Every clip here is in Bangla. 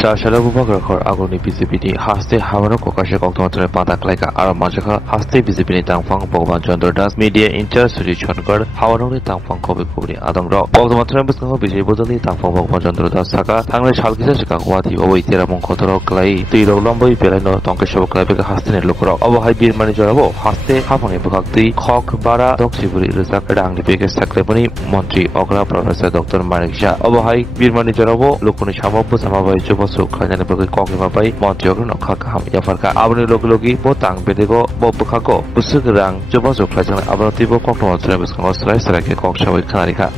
자샤라부바그라컬 아고니 비즈비니 하스테 하와노 코카시 koktomatone pataklaika aro majaka haste bizibini tangfang bogban jondodas media interstudy chonkar hawanoni tangfang kobe kubri adongra koktomatone busngo bijay bodali tangfang bogban jondodas saka tangle shalkisa sika wati oboi teramon khotoro klai tuiro lomboi pelano tonkesho klabeka haste ne lokro obahai birmani jorabo haste haponi bukakti khok bara doksiburi rizak rangni peke sakreboni মন্ত্রী অগ্রা প্রফেসর ডক্টর মানিকশা অবহাই বীরমানি জরাবো লোকনি সামব্য সামাবাই জবসু খাজানে বগে কগিমাবাই মন্ত্রী অগ্র নখা কাহাম ইয়াফারকা আবনি লোকলগি বোতাং বেদেগো ববখাগো বুসুক রাং জবসু খাজানে আবরতিবো কক্টমত্রে বিসকাং অস্ত্রাই সারাকে ককশাবই খানারিখা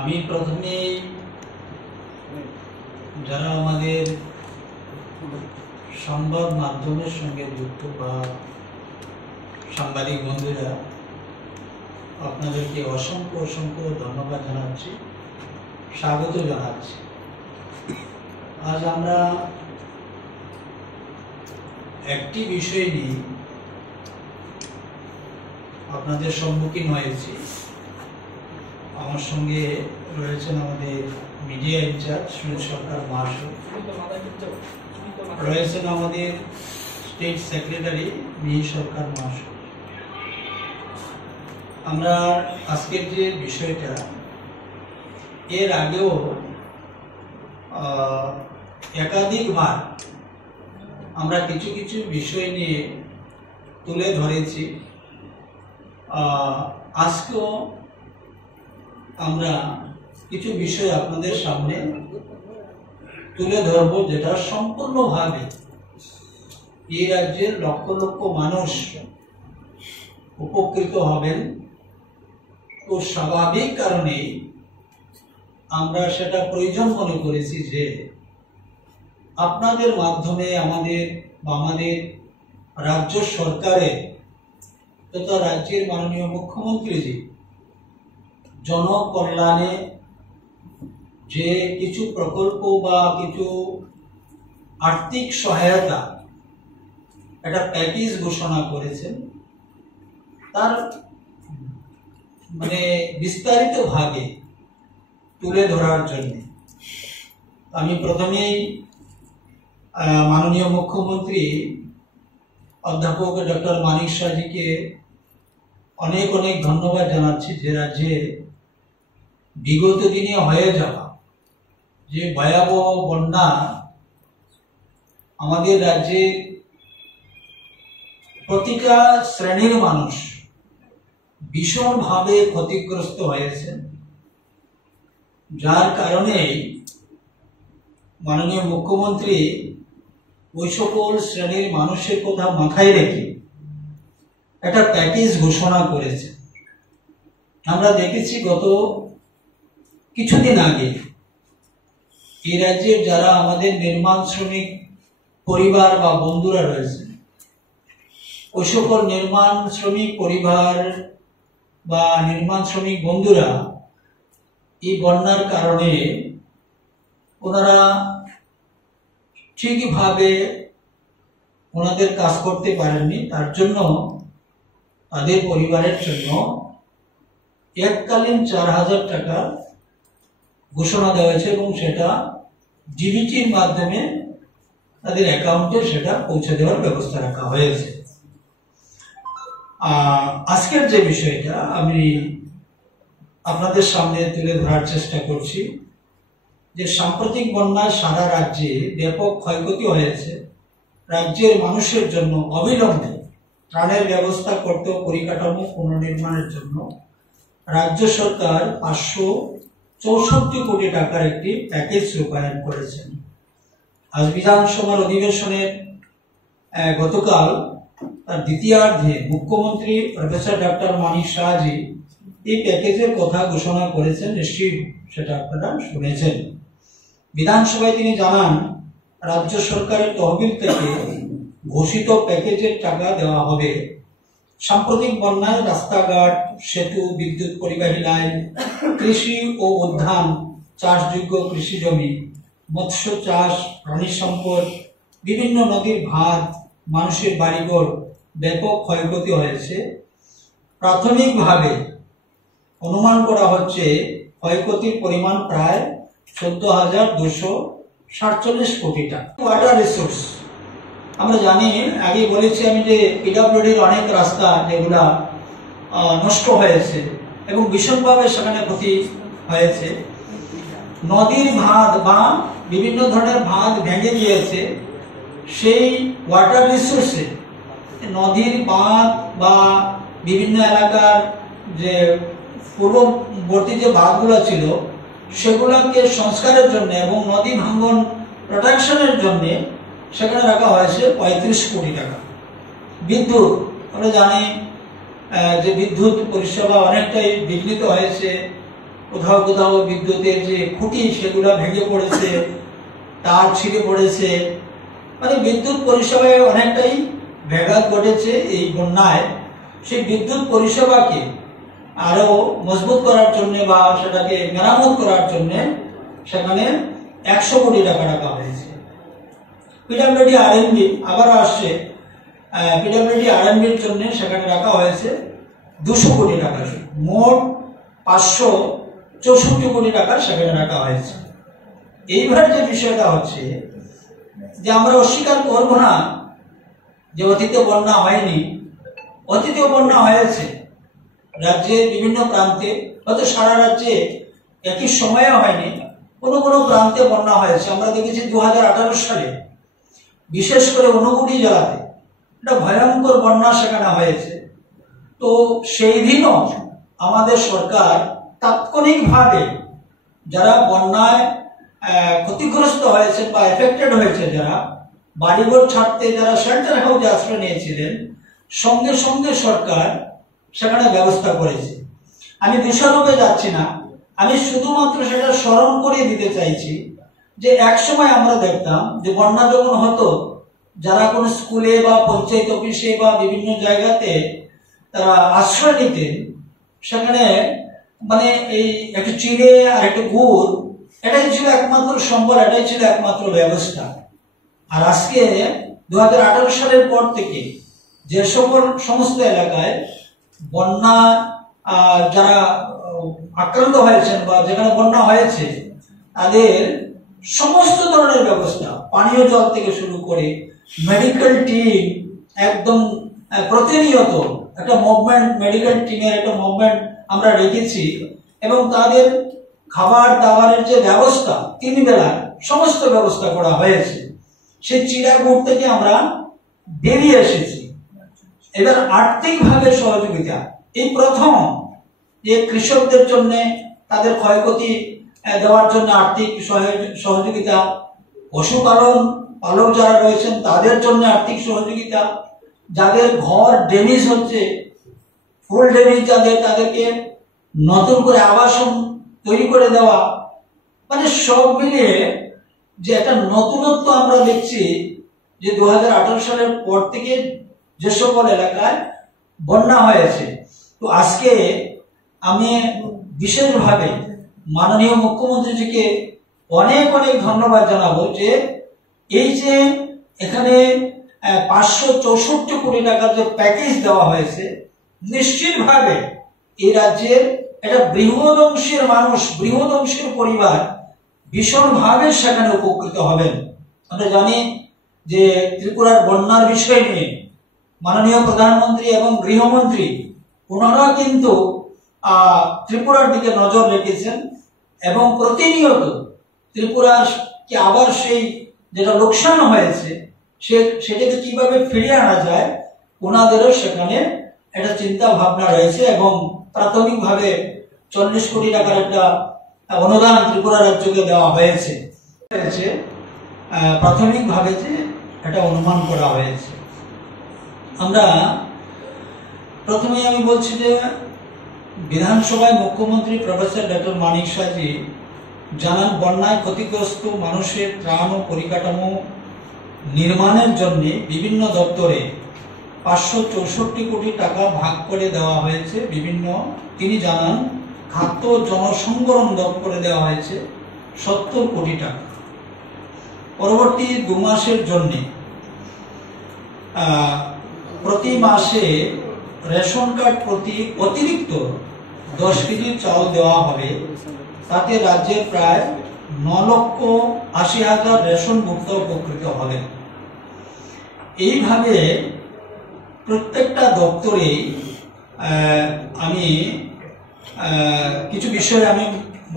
আমি প্রথমে যারা আমাদের সংবাদ মাধ্যমের সঙ্গে যুক্ত বা সাংবাদিক বন্ধুরা আপনাদেরকে অসংখ্য অসংখ্য ধন্যবাদ জানাচ্ছি, স্বাগত জানাচ্ছি। আজ আমরা একটি বিষয় নিয়ে আপনাদের সম্মুখীন হয়েছি। আমার সঙ্গে রয়েছেন আমাদের মিডিয়া ইনচার্জ সুনীল সরকার মহাশয়, রয়েছেন আমাদের স্টেট সেক্রেটারি মিহির সরকার মহাশয়। আমরা আজকের যে বিষয়টা এর আগেও একাধিকবার আমরা কিছু কিছু বিষয় নিয়ে তুলে ধরেছি। আজকেও আমরা কিছু বিষয় আপনাদের সামনে তুলে ধরব, যেটা সম্পূর্ণভাবে এই রাজ্যের লক্ষ লক্ষ মানুষ উপকৃত হবেন। তো স্বাভাবিক কারণে আমরা সেটা প্রয়োজন মনে করেছি যে আপনাদের মাধ্যমে আমাদের রাজ্য সরকারের তথা রাজ্যের মাননীয় মুখ্যমন্ত্রীজি জনকল্যাণে যে কিছু প্রকল্প বা কিছু আর্থিক সহায়তা একটা প্যাকেজ ঘোষণা করেছেন, তার বিস্তারিত ভাবে তুলে ধরার জন্য আমি প্রথমেই মাননীয় মুখ্যমন্ত্রী অধ্যাপক ডক্টর মানিক শাহজিকে অনেক অনেক ধন্যবাদ জানাচ্ছি, যে রাজ্যে বিগত দিনে হয়ে যাওয়া যে ভয়াবহ বন্যা আমাদের রাজ্যে প্রতিটা শ্রেণীর মানুষ ভীষণভাবে ক্ষতিগ্রস্ত হয়েছেন, যার কারণে মাননীয় মুখ্যমন্ত্রী ওই সকল শ্রেণীর মানুষের কথা মাথায় রেখে একটা প্যাকেজ ঘোষণা করেছে। আমরা দেখেছি গত কিছুদিন আগে এই রাজ্যের যারা আমাদের নির্মাণ শ্রমিক পরিবার বা বন্ধুরা রয়েছে, ওই সকল নির্মাণ শ্রমিক পরিবার বা নির্মাণ শ্রমিক বন্ধুরা এই বন্যার কারণে ওনারা ঠিকভাবে ওনাদের কাজ করতে পারেননি। তার জন্য তাদের পরিবারের জন্য এককালীন 4,000 টাকা ঘোষণা দেওয়া হয়েছে এবং সেটা ডিবিটির মাধ্যমে তাদের অ্যাকাউন্টে সেটা পৌঁছে দেওয়ার ব্যবস্থা রাখা হয়েছে। আজকের যে বিষয়টা আমি আপনাদের সামনে তুলে ধরার চেষ্টা করছি, যে সাম্প্রতিক বন্যায় সারা রাজ্যে ব্যাপক ক্ষয়ক্ষতি হয়েছে। রাজ্যের মানুষের জন্য অবিলম্বে ত্রাণের ব্যবস্থা করতে পরিকাঠামো পুনর্নির্মাণের জন্য রাজ্য সরকার 564 কোটি টাকার একটি প্যাকেজ রূপায়ণ করেছেন। আজ বিধানসভার অধিবেশনের গতকাল তার দ্বিতীয়ার্ধে মুখ্যমন্ত্রী প্রফেসর ডক্টর মানিক শাহজি এই প্যাকেজের কথা ঘোষণা করেছেন, নিশ্চয়ই সেটা আপনারা শুনেছেন। বিধানসভায় তিনি জানান, রাজ্য সরকারের তহবিল থেকে ঘোষিত প্যাকেজের টাকা দেওয়া হবে। সাম্প্রতিক বন্যায় রাস্তাঘাট, সেতু, বিদ্যুৎ পরিবাহী লাইন, কৃষি ও উদ্যান চাষযোগ্য কৃষি জমি, মৎস্য চাষ, প্রাণী সম্পদ, বিভিন্ন নদীর ভাঁজ, মানুষের বাড়িঘর ব্যাপক ক্ষয়ক্ষতি হয়েছে। প্রাথমিকভাবে অনুমান করা হচ্ছে ক্ষয়ক্ষতির পরিমাণ প্রায় 14,247 কোটি টাকা। ওয়াটার রিসোর্স আমরা জানি, আগে বলেছি আমি যে পিডব্লিউডির অনেক রাস্তা যেগুলা নষ্ট হয়েছে এবং ভীষণভাবে সেখানে ক্ষতি হয়েছে। নদীর বাঁধ বা বিভিন্ন ধরনের বাঁধ ভেঙে গিয়েছে। সেই ওয়াটার রিসোর্সে নদীর বাঁধ বা বিভিন্ন এলাকার যে পূর্ববর্তী যে বাঁধগুলো ছিল সেগুলোকে সংস্কারের জন্য এবং নদী ভাঙ্গন প্রোটেকশনের জন্য সেখানে রাখা হয়েছে 35 কোটি টাকা। বিদ্যুৎ আমরা জানি যে বিদ্যুৎ পরিষেবা অনেকটাই বিঘ্নিত হয়েছে। কোথাও কোথাও বিদ্যুতের যে খুঁটি সেগুলো ভেঙে পড়েছে, তার ছিঁড়ে পড়েছে, মানে বিদ্যুৎ পরিষেবায় অনেকটাই ব্যাঘাত ঘটেছে এই বন্যায়। সেই বিদ্যুৎ পরিষেবাকে আরো মজবুত করার জন্য বা সেটাকে মেরামত করার জন্য সেখানে 100 কোটি টাকা রাখা হয়েছে। পিডব্লিউডি আরএনবি আবার আসছে, পিডব্লিউডি আরএনবির জন্য সেখানে রাখা হয়েছে 200 কোটি টাকা। মোট 564 কোটি টাকা সেখানে রাখা হয়েছে। এইবার যে বিষয়টা হচ্ছে যে আমরা অস্বীকার করব না যে অতীতে বন্যা হয়নি, অতীতেও বন্যা হয়েছে। রাজ্যের বিভিন্ন প্রান্তে, হয়তো সারা রাজ্যে একই সময়ে হয়নি, কোনো কোনো প্রান্তে বন্যা হয়েছে। আমরা দেখেছি 2018 সালে বিশেষ করে ঊনকোটি জেলাতে একটা ভয়ঙ্কর বন্যা সেখানে হয়েছে। তো সেই দিনও আমাদের সরকার তাৎক্ষণিকভাবে যারা বন্যায় ক্ষতিগ্রস্ত হয়েছে বা এফেক্টেড হয়েছে, যারা বাড়িঘর ছাড়তে যারা শেল্টার হাউসে আশ্রয় নিয়েছিলেন, সঙ্গে সঙ্গে সরকার সেখানে ব্যবস্থা করেছে। আমি দোষারোপে যাচ্ছি না, আমি শুধুমাত্র সেটা স্মরণ করিয়ে দিতে চাইছি যে এক সময় আমরা দেখতাম যে বন্যা যখন হতো, যারা কোনো স্কুলে বা পঞ্চায়েত অফিসে বা বিভিন্ন জায়গাতে তারা আশ্রয় নিতেন, সেখানে মানে এই একটু চিড়ে আর একটু গুড়, এটাই ছিল একমাত্র সম্বল, এটাই ছিল একমাত্র ব্যবস্থা। আর আজকে 2018 সালের পর থেকে যে সকল সমস্ত এলাকায় বন্যা যারা আক্রান্ত হয়েছেন বা যেখানে বন্যা হয়েছে তাদের সমস্ত ধরনের ব্যবস্থা, পানীয় জল থেকে শুরু করে মেডিকেল টিম, একদম প্রতিনিয়ত একটা মুভমেন্ট, মেডিকেল টিমের একটা মুভমেন্ট আমরা রেখেছি এবং তাদের খাবার দাবারের যে ব্যবস্থা 3 বেলা সমস্ত ব্যবস্থা করা হয়েছে। সেই চিড়াগুড় থেকে আমরা বেরিয়ে এসেছি। এবার আর্থিকভাবে সহযোগিতা, এই প্রথম যে কৃষকদের জন্য তাদের ক্ষয়ক্ষতি দেওয়ার জন্য আর্থিক সহযোগিতা, পশুপালন পালক যারা রয়েছেন তাদের জন্য আর্থিক সহযোগিতা, যাদের ঘর ড্যামেজ হচ্ছে, ফুল ড্যামেজ যাদের, তাদেরকে নতুন করে আবাসন তৈরি করে দেওয়া, মানে সব মিলিয়ে যে একটা নতুনত্ব আমরা দেখছি যে 2018 সালের পর থেকে যে সকল এলাকায় বন্যা হয়েছে। তো আজকে আমি বিশেষভাবে মাননীয় মুখ্যমন্ত্রীজিকে অনেক অনেক ধন্যবাদ জানাবো যে এই যে এখানে 564 কোটি টাকার যে প্যাকেজ দেওয়া হয়েছে, নিশ্চিতভাবে এই রাজ্যের একটা বৃহৎ অংশের মানুষ, বৃহৎ অংশের পরিবার ভীষণভাবে সেখানে উপকৃত হবেন। আমরা জানি যে ত্রিপুরার বন্যার বিষয় নিয়ে মাননীয় প্রধানমন্ত্রী এবং গৃহমন্ত্রী ওনারা কিন্তু ত্রিপুরার দিকে নজর রেখেছেন এবং প্রতিনিয়ত ত্রিপুরার কি আবার সেই যেটা লোকসান হয়েছে সেটাকে কিভাবে ফিরিয়ে আনা যায়, ওনাদেরও সেখানে একটা চিন্তা ভাবনা রয়েছে এবং প্রাথমিকভাবে 40 কোটি টাকার একটা অনুদান ত্রিপুরা রাজ্যকে দেওয়া হয়েছে। প্রাথমিকভাবে যে এটা অনুমান করা হয়েছে। আমরা প্রথমে আমি বলছি যে বিধানসভায় মুখ্যমন্ত্রী প্রফেসর ডক্টর মানিক শাহজি জানান, বন্যায় ক্ষতিগ্রস্ত মানুষের ত্রাণ ও পরিকাঠামো নির্মাণের জন্য বিভিন্ন দপ্তরে 564 কোটি টাকা ভাগ করে দেওয়া হয়েছে। বিভিন্ন তিনি জানান খাদ্য জনসংবরণ দপ্তরে দেওয়া হয়েছে 70 কোটি টাকা। পরবর্তী 2 মাসের জন্য প্রতি মাসে রেশন কার্ড প্রতি অতিরিক্ত 10 কেজি চাল দেওয়া হবে। তাতে রাজ্যের প্রায় 9,80,000 রেশন ভুক্ত উপকৃত হবেন। এইভাবে প্রত্যেকটা দপ্তরে আমি কিছু বিষয়ে আমি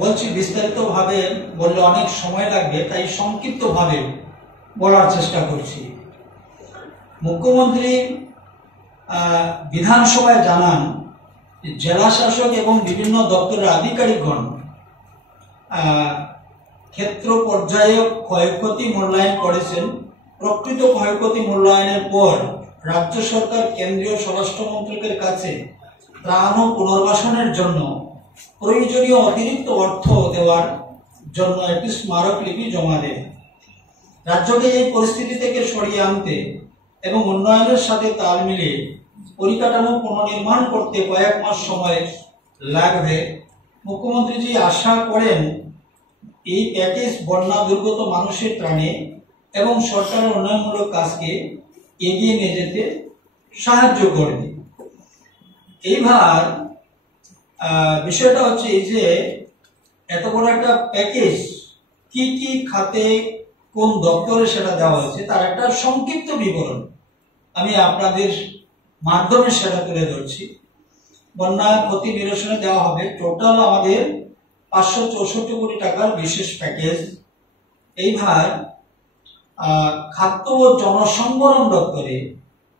বলছি, বিস্তারিতভাবে বললে অনেক সময় লাগবে, তাই সংক্ষিপ্তভাবে বলার চেষ্টা করছি। মুখ্যমন্ত্রী বিধানসভায় জানান জেলা শাসক এবং বিভিন্ন দপ্তরের আধিকারিকগণ ক্ষেত্র পর্যায়ে ক্ষয়ক্ষতি মূল্যায়ন করেছেন। প্রকৃত ক্ষয়ক্ষতি মূল্যায়নের পর রাজ্য সরকার কেন্দ্রীয় স্বরাষ্ট্র মন্ত্রকের কাছে ত্রাণ ও পুনর্বাসনের জন্য প্রয়োজনীয় অতিরিক্ত অর্থ দেওয়ার জন্য একটি স্মারকলিপি জমা দেন। রাজ্যকে এই পরিস্থিতি থেকে সরিয়ে আনতে এবং উন্নয়নের সাথে তাল মিলিয়ে পরিকাঠামো পুনর্নির্মাণ করতে কয়েক মাস সময় লাগবে। মুখ্যমন্ত্রীজি আশা করেন এই প্যাকেজ বন্যা দুর্গত মানুষের ত্রাণে এবং সরকারের উন্নয়নমূলক কাজকে এগিয়ে নিয়ে যেতে সাহায্য করবে। এইবার বিষয়টা হচ্ছে এই যে এত বড় একটা প্যাকেজ কি কি খাতে কোন দপ্তরে সেটা দেওয়া হয়েছে তার একটা সংক্ষিপ্ত বিবরণ আমি আপনাদের মাধ্যমে সেটা তুলে ধরছি। বন্যা ক্ষতি নিরসনে দেওয়া হবে টোটাল আমাদের 564 কোটি টাকার বিশেষ প্যাকেজ। এইবার খাদ্য ও জনসংবরণ দপ্তরে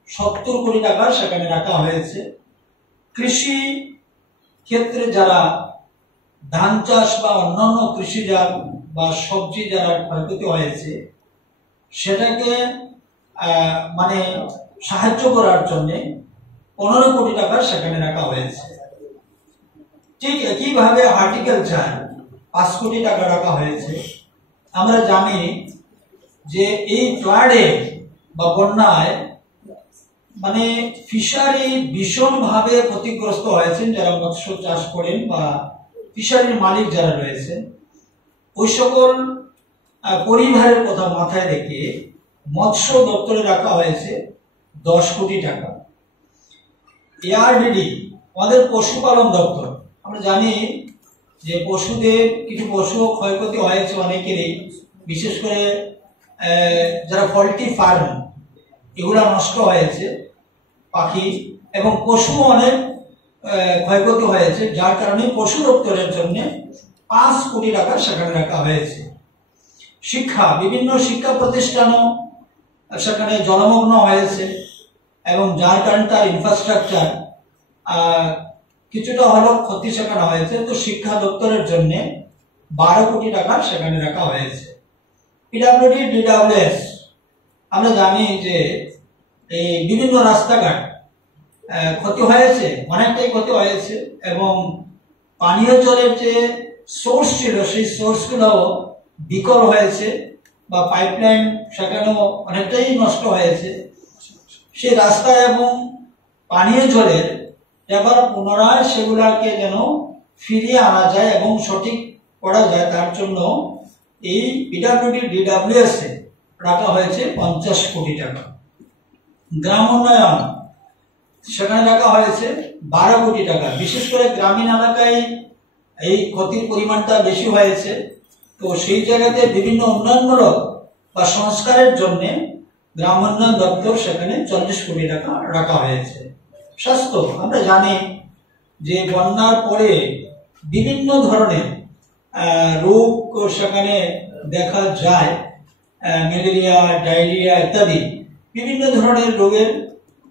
70 কোটি টাকা সেখানে রাখা হয়েছে। কৃষি ক্ষেত্রে যারা ধান চাষ বা অন্যান্য কৃষিজাত বা সবজি যারা ক্ষয়ক্ষতি হয়েছে সেটাকে মানে সাহায্য করার জন্য 15 কোটি টাকা সেখানে রাখা হয়েছে। ঠিক একইভাবে হর্টিকালচার 5 কোটি টাকা রাখা হয়েছে। আমরা জানি যে এই ফ্লাডে বা বন্যায় মানে ফিশারি ভীষণভাবে ক্ষতিগ্রস্ত হয়েছেন যারা মৎস্য চাষ করেন বা ফিশারির মালিক যারা রয়েছেন, ওই সকল পরিবারের কথা মাথায় রেখে মৎস্য দপ্তরে রাখা হয়েছে 10 কোটি টাকা। এআরডিডি আমাদের পশুপালন দপ্তর, আমরা জানি যে পশুদের কিছু পশু ক্ষয়ক্ষতি হয়েছে অনেকেরই, বিশেষ করে যারা পোল্ট্রি ফার্ম এগুলা নষ্ট হয়েছে, পাখি এবং পশু অনেক ক্ষয়ক্ষতি হয়েছে, যার কারণে পশু দপ্তরের জন্য 5 কোটি টাকা সেখানে রাখা হয়েছে। শিক্ষা, বিভিন্ন শিক্ষা প্রতিষ্ঠানও সেখানে জলমগ্ন হয়েছে এবং যার কারণে তার ইনফ্রাস্ট্রাকচার কিছুটা হলেও ক্ষতি সেখানে হয়েছে। তো শিক্ষা দপ্তরের জন্য 12 কোটি টাকা সেখানে রাখা হয়েছে। পিডব্লিউডি ডিডব্লিউএস, আমরা জানি যে এই বিভিন্ন রাস্তাঘাট ক্ষতি হয়েছে, অনেকটাই ক্ষতি হয়েছে এবং পানীয় জলের যে সোর্স ছিল সেই সোর্সগুলো বিকল হয়েছে বা পাইপলাইন সেখানেও অনেকটাই নষ্ট হয়েছে। সেই রাস্তা এবং পানীয় জলের এবার পুনরায় সেগুলাকে যেন ফিরিয়ে আনা যায় এবং সঠিক করা যায়, তার জন্য এই পিডব্লিউডি ডিডব্লিউএস এ রাখা হয়েছে 50 কোটি টাকা। গ্রাম উন্নয়ন সেখানে রাখা হয়েছে 12 কোটি টাকা। বিশেষ করে গ্রামীণ এলাকায় এই ক্ষতির পরিমাণটা বেশি হয়েছে, তো সেই জায়গাতে বিভিন্ন উন্নয়নমূলক বা সংস্কারের জন্য গ্রাম উন্নয়ন দপ্তর সেখানে 40 কোটি টাকা রাখা হয়েছে। স্বাস্থ্য, আমরা জানি যে বন্যার পরে বিভিন্ন ধরনের রোগ সেখানে দেখা যায়, ম্যালেরিয়া, ডায়রিয়া ইত্যাদি বিভিন্ন ধরনের রোগের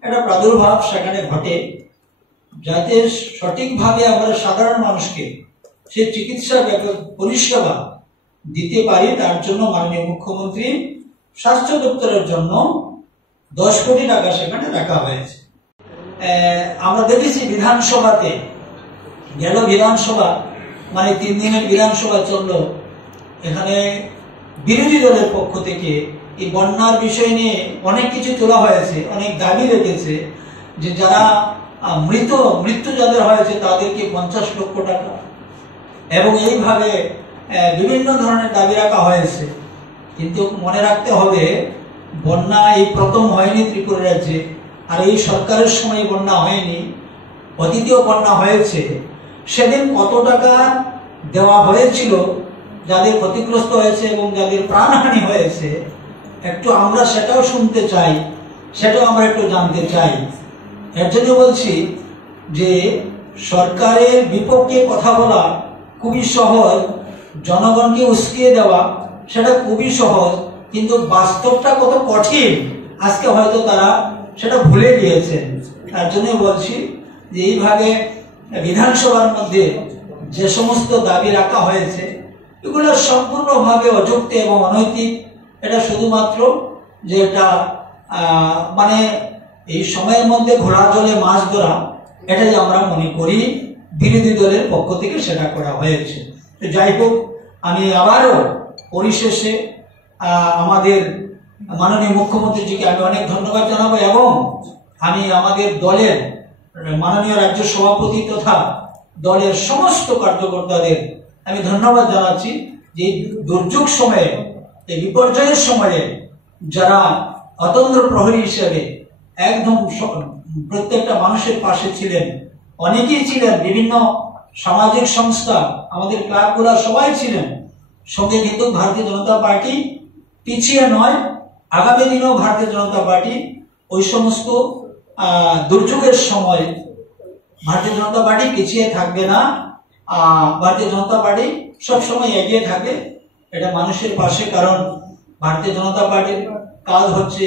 একটা প্রাদুর্ভাব সেখানে ঘটে। যাতে সঠিকভাবে আমরা সাধারণ মানুষকে সে চিকিৎসা পরিষেবা দিতে পারি, তার জন্য মাননীয় মুখ্যমন্ত্রী স্বাস্থ্য দপ্তরের জন্য 10 কোটি টাকা সেখানে রাখা হয়েছে। আমরা দেখেছি বিধানসভাতে গেল বিধানসভা মানে 3 দিনের বিধানসভা চললো, এখানে বিরোধী দলের পক্ষ থেকে এই বন্যার বিষয় নিয়ে অনেক কিছু তোলা হয়েছে, অনেক দাবি রেখেছে যে যারা মৃত্যু যাদের হয়েছে তাদেরকে 50 লক্ষ টাকা এবং এইভাবে বিভিন্ন ধরনের দাবি রাখা হয়েছে। কিন্তু মনে রাখতে হবে বন্যা এই প্রথম হয়নি ত্রিপুরা রাজ্যে, আর এই সরকারের সময় বন্যা হয়নি, অতীতেও বন্যা হয়েছে। সেদিন কত টাকা দেওয়া হয়েছিল যাদের ক্ষতিগ্রস্ত হয়েছে এবং যাদের প্রাণহানি হয়েছে, একটু আমরা সেটাও শুনতে চাই, সেটাও আমরা একটু জানতে চাই। এর জন্য বলছি যে সরকারের বিপক্ষে কথা বলা খুবই সহজ, জনগণকে উস্কিয়ে দেওয়া সেটা খুবই সহজ, কিন্তু বাস্তবটা কত কঠিন আজকে হয়তো তারা সেটা ভুলে গিয়েছেন। তার জন্য বলছি যে এইভাবে বিধানসভার মধ্যে যে সমস্ত দাবি রাখা হয়েছে এগুলো সম্পূর্ণভাবে অযৌক্তিক এবং অনৈতিক। এটা শুধুমাত্র যে এটা মানে এই সময়ের মধ্যে ঘোড়া জলে মাছ ধরা, এটাই আমরা মনে করি বিরোধী দলের পক্ষ থেকে সেটা করা হয়েছে। তো যাই হোক, আমি আবারও পরিশেষে আমাদের মাননীয় মুখ্যমন্ত্রীজিকে আমি অনেক ধন্যবাদ জানাবো এবং আমি আমাদের দলের মাননীয় রাজ্য সভাপতি তথা দলের সমস্ত কার্যকর্তাদের আমি ধন্যবাদ জানাচ্ছি যে দুর্যোগ সময়ে, এই বিপর্যয়ের সময়ে যারা অতন্দ্র প্রহরী হিসেবে একদম প্রত্যেকটা মানুষের পাশে ছিলেন। অনেকেই ছিলেন, বিভিন্ন সামাজিক সংস্থা, আমাদের ক্লাবগুলো সবাই ছিলেন সঙ্গে। কিন্তু ভারতীয় জনতা পার্টি পিছিয়ে নয়, আগামী দিনেও ভারতীয় জনতা পার্টি ওই সমস্ত দুর্যোগের সময় ভারতীয় জনতা পার্টি পিছিয়ে থাকবে না। ভারতীয় জনতা পার্টি সবসময় এগিয়ে থাকবে, এটা মানুষের পাশে। কারণ ভারতীয় জনতা পার্টির কাজ হচ্ছে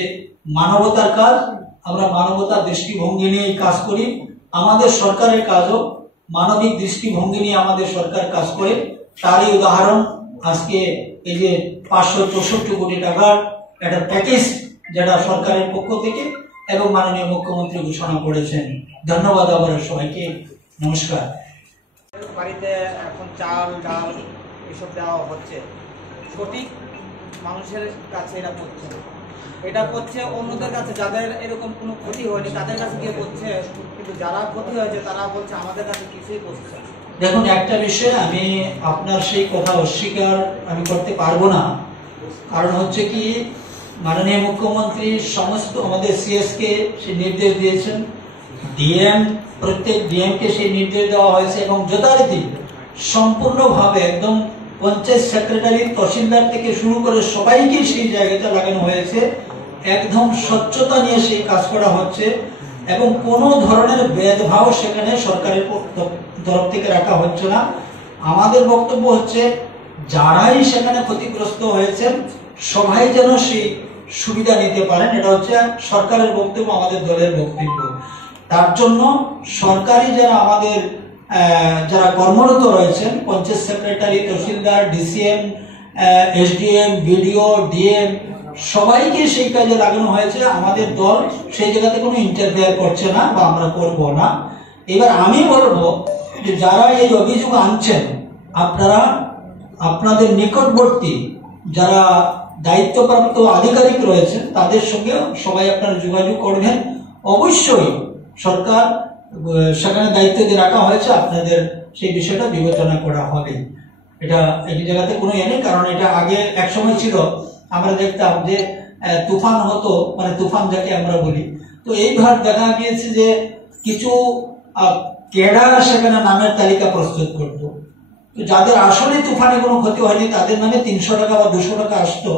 মানবতার কাজ। আমরা মানবতার দৃষ্টিভঙ্গি নিয়ে কাজ করি। আমাদের সরকারের কাজও মানবিক দৃষ্টিভঙ্গি নিয়ে আমাদের সরকার কাজ করে। তারই উদাহরণ আজকে এই যে 564 কোটি টাকার একটা প্যাকেজ যেটা সরকারের পক্ষ থেকে এবং মাননীয় মুখ্যমন্ত্রী ঘোষণা করেছেন। ধন্যবাদ আবার সবাইকে, নমস্কার। বাড়িতে এখন চাল ডাল এসব দেওয়া হচ্ছে, সঠিক মানুষের কাছে এটা পড়ছে না। এটা পড়ছে অন্যদের কাছে, যাদের এরকম কোনো ক্ষতি হয়নি তাদের কাছে গিয়ে পড়ছে, কিন্তু যারা ক্ষতি হয়েছে তারা বলছে আমাদের কাছে কিছুই পড়ছে। দেখুন, একটা বিষয় আমি আপনার সেই কথা অস্বীকার আমি করতে পারবো না। কারণ হচ্ছে কি, মাননীয় মুখ্যমন্ত্রী সমস্ত আমাদের সিএস কে সে নির্দেশ দিয়েছেন, ডিএম প্রত্যেক ডিএম কে সেই নির্দেশ দেওয়া হয়েছে এবং যথারীতি সম্পূর্ণভাবে একদম পঞ্চায়েত সেক্রেটারি, তহসিলদার থেকে শুরু করে সবাইকে সেই জায়গাটা লাগানো হয়েছে। একদম স্বচ্ছতা নিয়ে সেই কাজ করা হচ্ছে এবং কোনো ধরনের ভেদভাব সেখানে সরকারের তরফ থেকে রাখা হচ্ছে না। আমাদের বক্তব্য হচ্ছে যারাই সেখানে ক্ষতিগ্রস্ত হয়েছেন সবাই যেন সেই সুবিধা নিতে পারেন, এটা হচ্ছে সরকারের বক্তব্য, আমাদের দলের বক্তব্য। তার জন্য সরকারি যারা আমাদের যারা কর্মরত রয়েছেন, panchayat secretary, তহসিলদার, DCM, SDM, BDO, DM, সবাইকে সেই কাজে লাগানো হয়েছে। আমাদের দল সেই জায়গাতে কোনো ইন্টারফেয়ার করছে না বা আমরা করব না। এবার আমি বলবো যে যারা এই অভিযোগ আনছেন, আপনারা আপনাদের নিকটবর্তী যারা দায়িত্বপ্রাপ্ত আধিকারিক রয়েছেন তাদের সঙ্গে সবাই আপনারা যোগাযোগ করবেন। অবশ্যই সরকার সেখানে দায়িত্ব দিয়ে রাখা হয়েছে, আপনাদের সেই বিষয়টা বিবেচনা করা হবে। এটা এই জায়গাতে কোনো নেই। কারণ এটা আগে এক সময় ছিল, আমরা দেখতাম যে তুফান হতো, মানে তুফান যাকে আমরা বলি। তো এইবার দেখা গিয়েছে যে কিছু ক্যাডার সেখানে নামের তালিকা প্রস্তুত করতো। তো যাদের আসলে তুফানে কোনো ক্ষতি হয়নি তাদের নামে 300 টাকা বা 200 টাকা আসতো,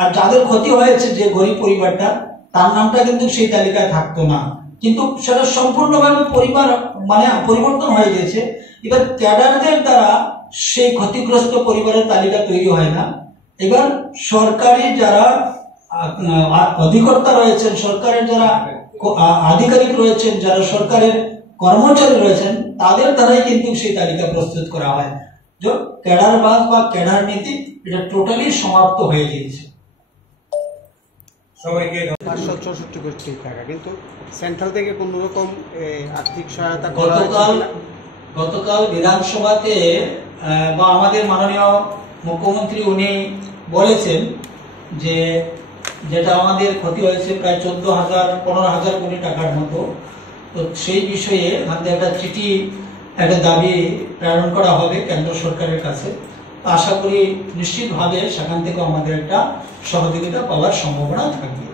আর যাদের ক্ষতি হয়েছে যে গরিব পরিবারটা তার নামটা কিন্তু সেই তালিকায় থাকতো না। কিন্তু সেটা সম্পূর্ণভাবে পরিবর্তন হয়ে গেছে। এবার ক্যাডারদের দ্বারা সেই ক্ষতিগ্রস্ত পরিবারের তালিকা তৈরি হয় না। এবার সরকারি যারা অধিকর্তা রয়েছেন, সরকারের যারা আধিকারিক রয়েছেন, যারা সরকারের কর্মচারী রয়েছেন তাদের দ্বারাই কিন্তু সেই তালিকা প্রস্তুত করা হয়। যে ক্যাডার বাস বা ক্যাডার নীতি এটা টোটালি সমাপ্ত হয়ে গিয়েছে। সবাইকে 564 কোটি টাকা, কিন্তু সেন্ট্রাল থেকে কোন রকম আর্থিক সহায়তা গতকাল বিধানসভাতে বা আমাদের মাননীয় মুখ্যমন্ত্রী উনি বলেছেন যে যেটা আমাদের ক্ষতি হয়েছে প্রায় 15,000 কোটি টাকার মতো। তো সেই বিষয়ে আমাদের একটা চিঠি, একটা দাবি প্রেরণ করা হবে কেন্দ্র সরকারের কাছে। আশা করি নিশ্চিতভাবে সেখান থেকে আমাদের একটা সহযোগিতা পাওয়ার সম্ভাবনা থাকবে।